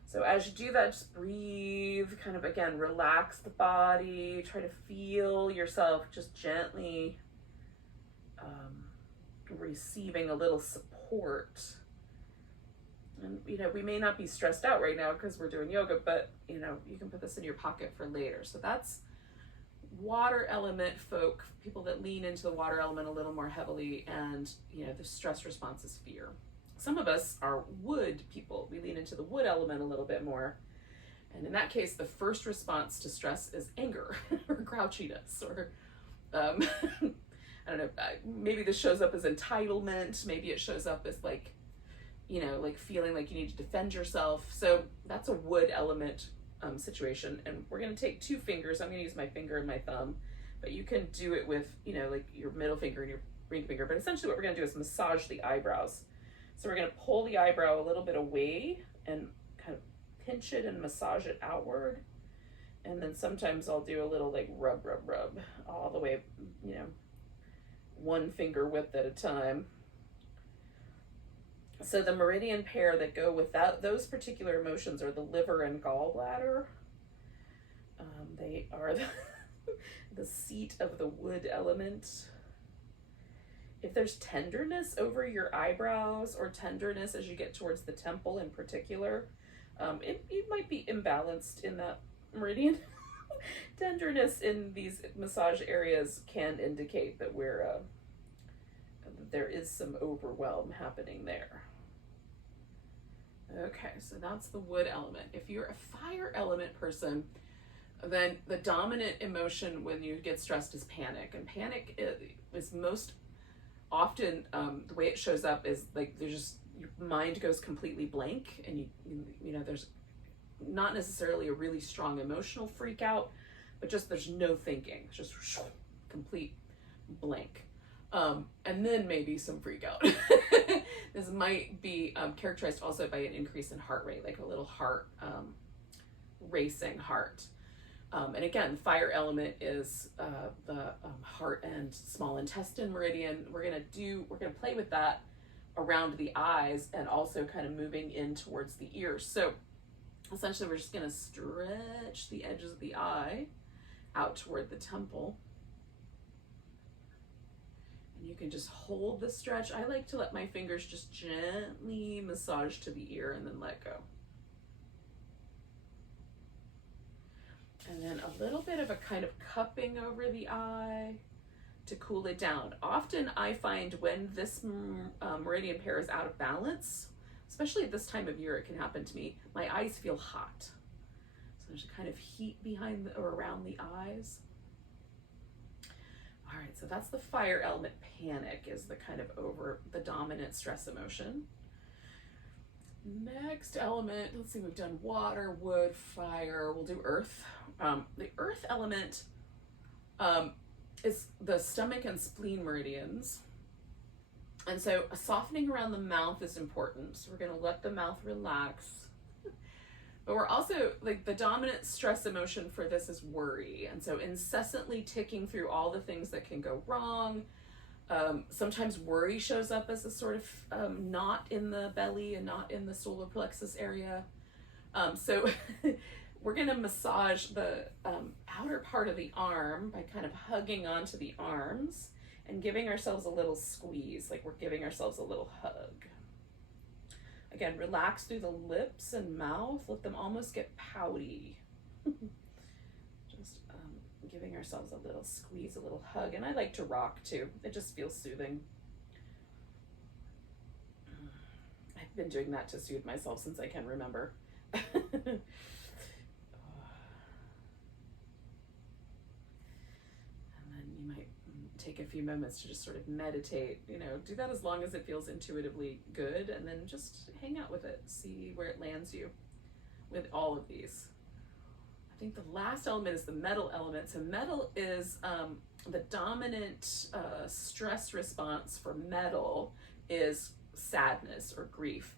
So as you do that, just breathe, kind of, again, relax the body, try to feel yourself just gently receiving a little support. And, you know, we may not be stressed out right now because we're doing yoga, but, you know, you can put this in your pocket for later. So that's water element folk, people that lean into the water element a little more heavily, and, you know, the stress response is fear. Some of us are wood people. We lean into the wood element a little bit more. And in that case, the first response to stress is anger or grouchiness, or I don't know, maybe this shows up as entitlement. Maybe it shows up as like, you know, like feeling like you need to defend yourself. So that's a wood element situation. And we're going to take 2 fingers. I'm going to use my finger and my thumb, but you can do it with, you know, like your middle finger and your ring finger. But essentially what we're going to do is massage the eyebrows. So we're going to pull the eyebrow a little bit away and kind of pinch it and massage it outward. And then sometimes I'll do a little like rub all the way, you know, 1 finger width at a time. So the meridian pair that go with those particular emotions are the liver and gallbladder. They are the seat of the wood element. If there's tenderness over your eyebrows or tenderness as you get towards the temple in particular, it might be imbalanced in that meridian. Tenderness in these massage areas can indicate that there is some overwhelm happening there. Okay, so that's the wood element. If you're a fire element person, then the dominant emotion when you get stressed is panic. And panic is most often, the way it shows up is like your mind goes completely blank, and you know, there's not necessarily a really strong emotional freak out, but just there's no thinking. It's just complete blank. And then maybe some freak out. This might be characterized also by an increase in heart rate, like a little heart, racing heart. And again, fire element is the heart and small intestine meridian. We're gonna play with that around the eyes and also kind of moving in towards the ears. So essentially we're just gonna stretch the edges of the eye out toward the temple. And you can just hold the stretch. I like to let my fingers just gently massage to the ear and then let go. And then a little bit of a kind of cupping over the eye to cool it down. Often I find when this meridian pair is out of balance, especially at this time of year, it can happen to me, my eyes feel hot. So there's a kind of heat behind or around the eyes. All right, so that's the fire element. Panic is the kind of the dominant stress emotion. Next element, let's see, we've done water, wood, fire, we'll do earth. The earth element is the stomach and spleen meridians. And so a softening around the mouth is important. So we're gonna let the mouth relax. But we're also, like, the dominant stress emotion for this is worry. And so incessantly ticking through all the things that can go wrong. Sometimes worry shows up as a sort of knot in the belly and not in the solar plexus area. So we're going to massage the outer part of the arm by kind of hugging onto the arms and giving ourselves a little squeeze, like we're giving ourselves a little hug. Again, relax through the lips and mouth. Let them almost get pouty. Just giving ourselves a little squeeze, a little hug. And I like to rock too. It just feels soothing. I've been doing that to soothe myself since I can remember. take a few moments to just sort of meditate. You know, do that as long as it feels intuitively good, and then just hang out with it, see where it lands you with all of these. I think the last element is the metal element. So metal is the dominant stress response for metal is sadness or grief.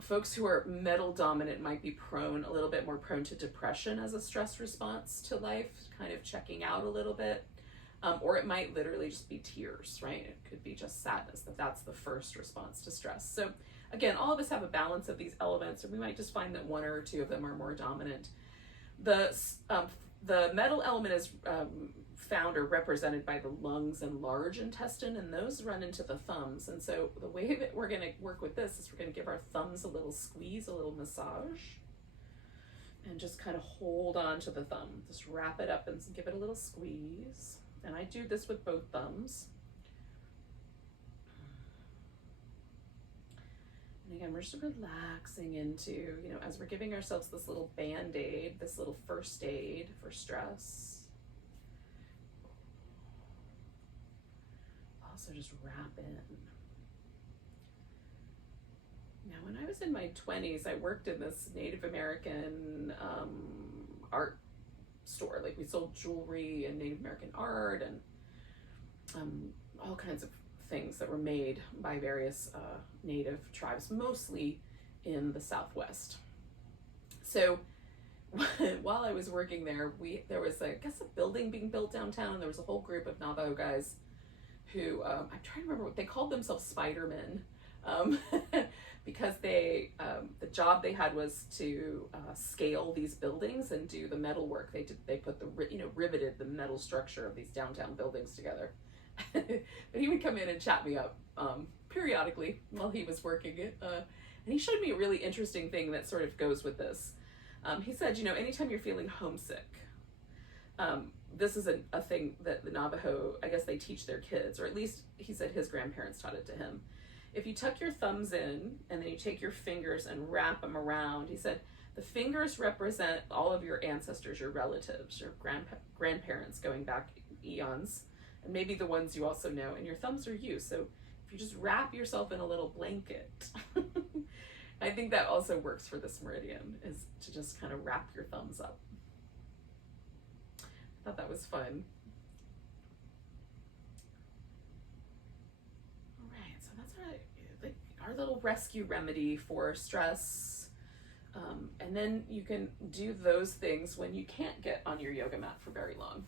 Folks who are metal dominant might be a little bit more prone to depression as a stress response to life, kind of checking out a little bit. Or it might literally just be tears, right? It could be just sadness, that's the first response to stress. So again, all of us have a balance of these elements, and we might just find that one or two of them are more dominant. The metal element is found or represented by the lungs and large intestine, and those run into the thumbs. And so the way that we're going to work with this is we're going to give our thumbs a little squeeze, a little massage, and just kind of hold on to the thumb. Just wrap it up and give it a little squeeze. And I do this with both thumbs. And again, we're just relaxing into, you know, as we're giving ourselves this little band-aid, this little first aid for stress. Also just wrap in. Now, when I was in my 20s, I worked in this Native American art store. Like, we sold jewelry and Native American art and all kinds of things that were made by various Native tribes, mostly in the Southwest. So while I was working there, there was, I guess, a building being built downtown. There was a whole group of Navajo guys who, I'm trying to remember what they called themselves, Spider-Men, because the job they had was to scale these buildings and do the metal work. They put riveted the metal structure of these downtown buildings together. But he would come in and chat me up periodically while he was working it. And he showed me a really interesting thing that sort of goes with this. He said, you know, anytime you're feeling homesick, this is a thing that the Navajo, I guess they teach their kids, or at least he said his grandparents taught it to him. If you tuck your thumbs in and then you take your fingers and wrap them around, he said, the fingers represent all of your ancestors, your relatives, your grandparents going back eons, and maybe the ones you also know, and your thumbs are you. So if you just wrap yourself in a little blanket, I think that also works for this meridian, is to just kind of wrap your thumbs up. I thought that was fun. All right, so that's our little rescue remedy for stress. And then you can do those things when you can't get on your yoga mat for very long.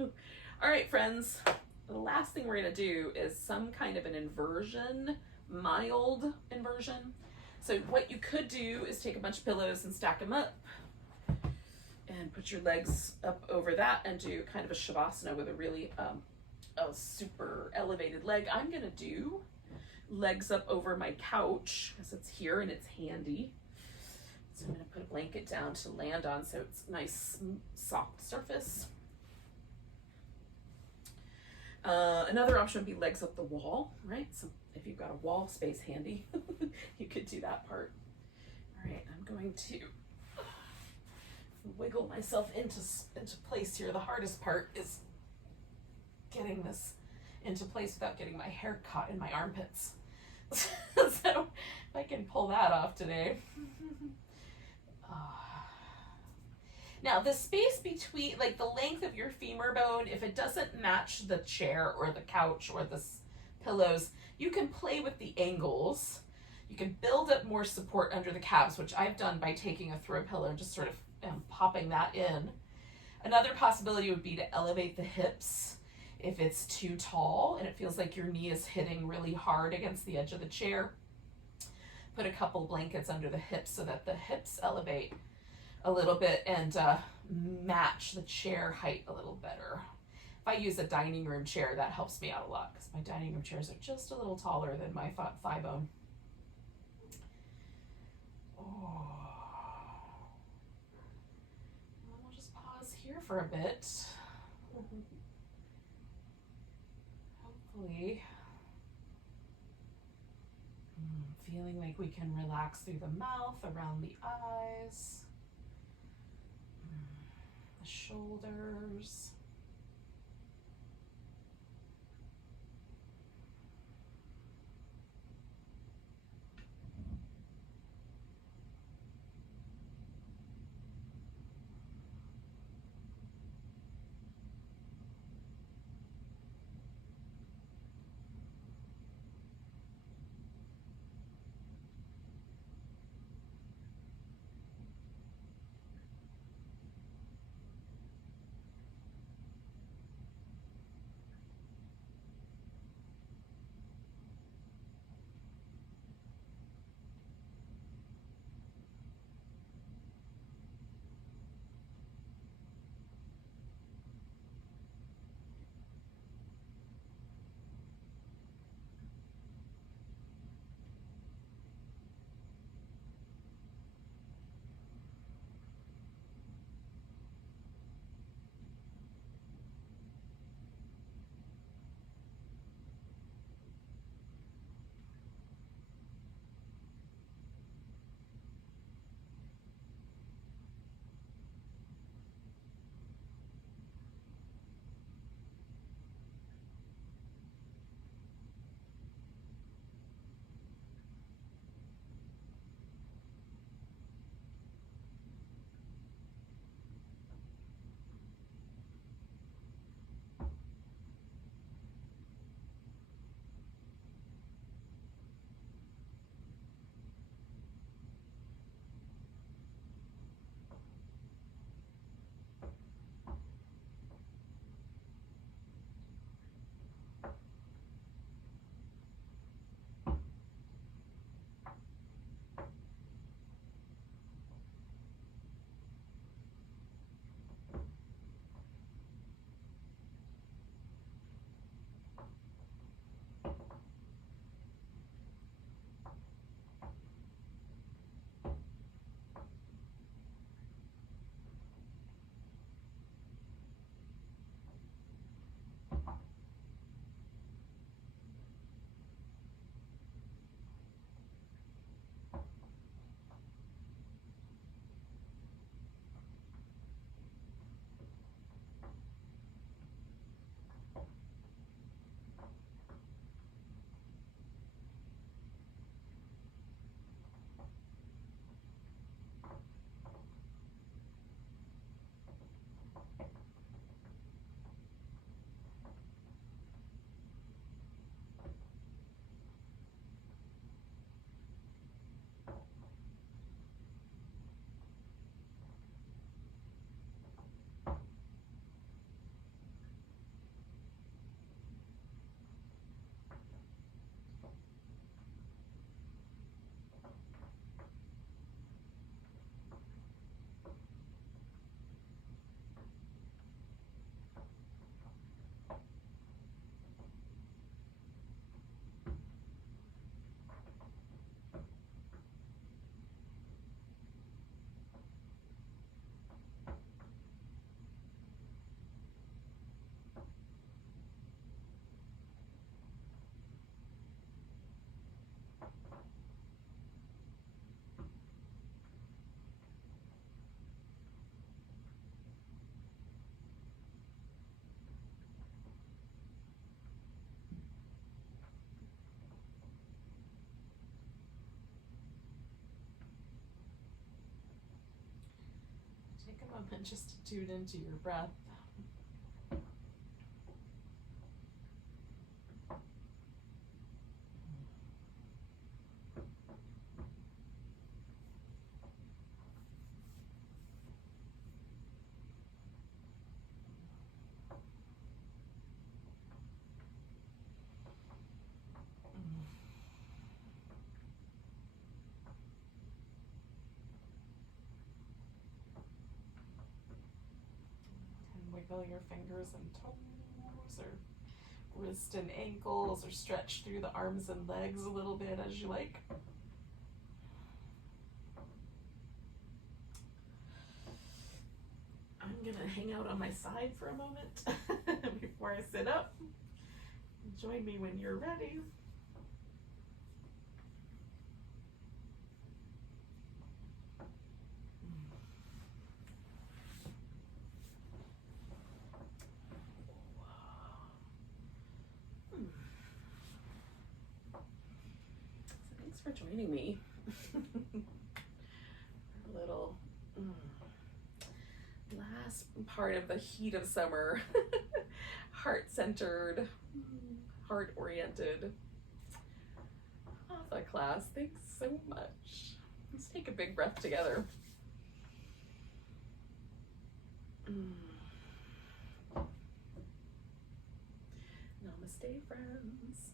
All right, friends, the last thing we're gonna do is some kind of an inversion, mild inversion. So what you could do is take a bunch of pillows and stack them up and put your legs up over that and do kind of a shavasana with a really a super elevated leg. I'm gonna do legs up over my couch because it's here and it's handy. So I'm gonna put a blanket down to land on so it's a nice soft surface. Another option would be legs up the wall, right? So if you've got a wall space handy, you could do that part. All right, I'm going to wiggle myself into place here. The hardest part is getting this into place without getting my hair caught in my armpits. So if I can pull that off today. Now the space between, like the length of your femur bone, if it doesn't match the chair or the couch or the pillows, you can play with the angles. You can build up more support under the calves, which I've done by taking a throw pillow and just sort of popping that in. Another possibility would be to elevate the hips if it's too tall and it feels like your knee is hitting really hard against the edge of the chair. Put a couple blankets under the hips so that the hips elevate a little bit and match the chair height a little better. If I use a dining room chair, that helps me out a lot because my dining room chairs are just a little taller than my thigh bone. Oh. And we'll just pause here for a bit. Hopefully, feeling like we can relax through the mouth, around the eyes, the shoulders. Come on, then just tune into your breath. Wiggle your fingers and toes, or wrist and ankles, or stretch through the arms and legs a little bit as you like. I'm gonna hang out on my side for a moment before I sit up. Join me when you're ready. For joining me. A little last part of the heat of summer. Heart-centered, heart-oriented Hatha class. Thanks so much. Let's take a big breath together. Namaste, friends.